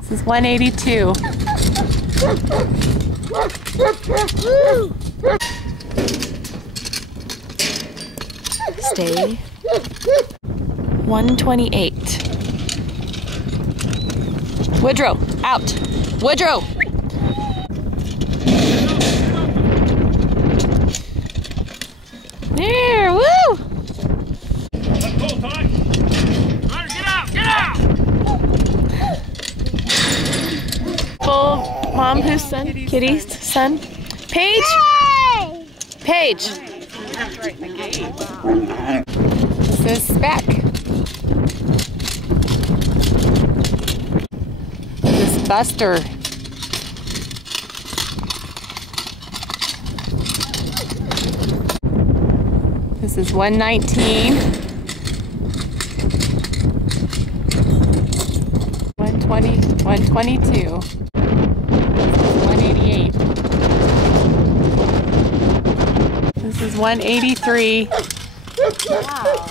This is 182. Stay. 128. Woodrow, out. Woodrow. There, woo! Let's go, Todd. Ryder, get out, get out! Full mom, whose son? Kitty's son. Paige? Paige. This is Speck. This is Buster. This is 119. 120, 122. 188. This is 183. Wow.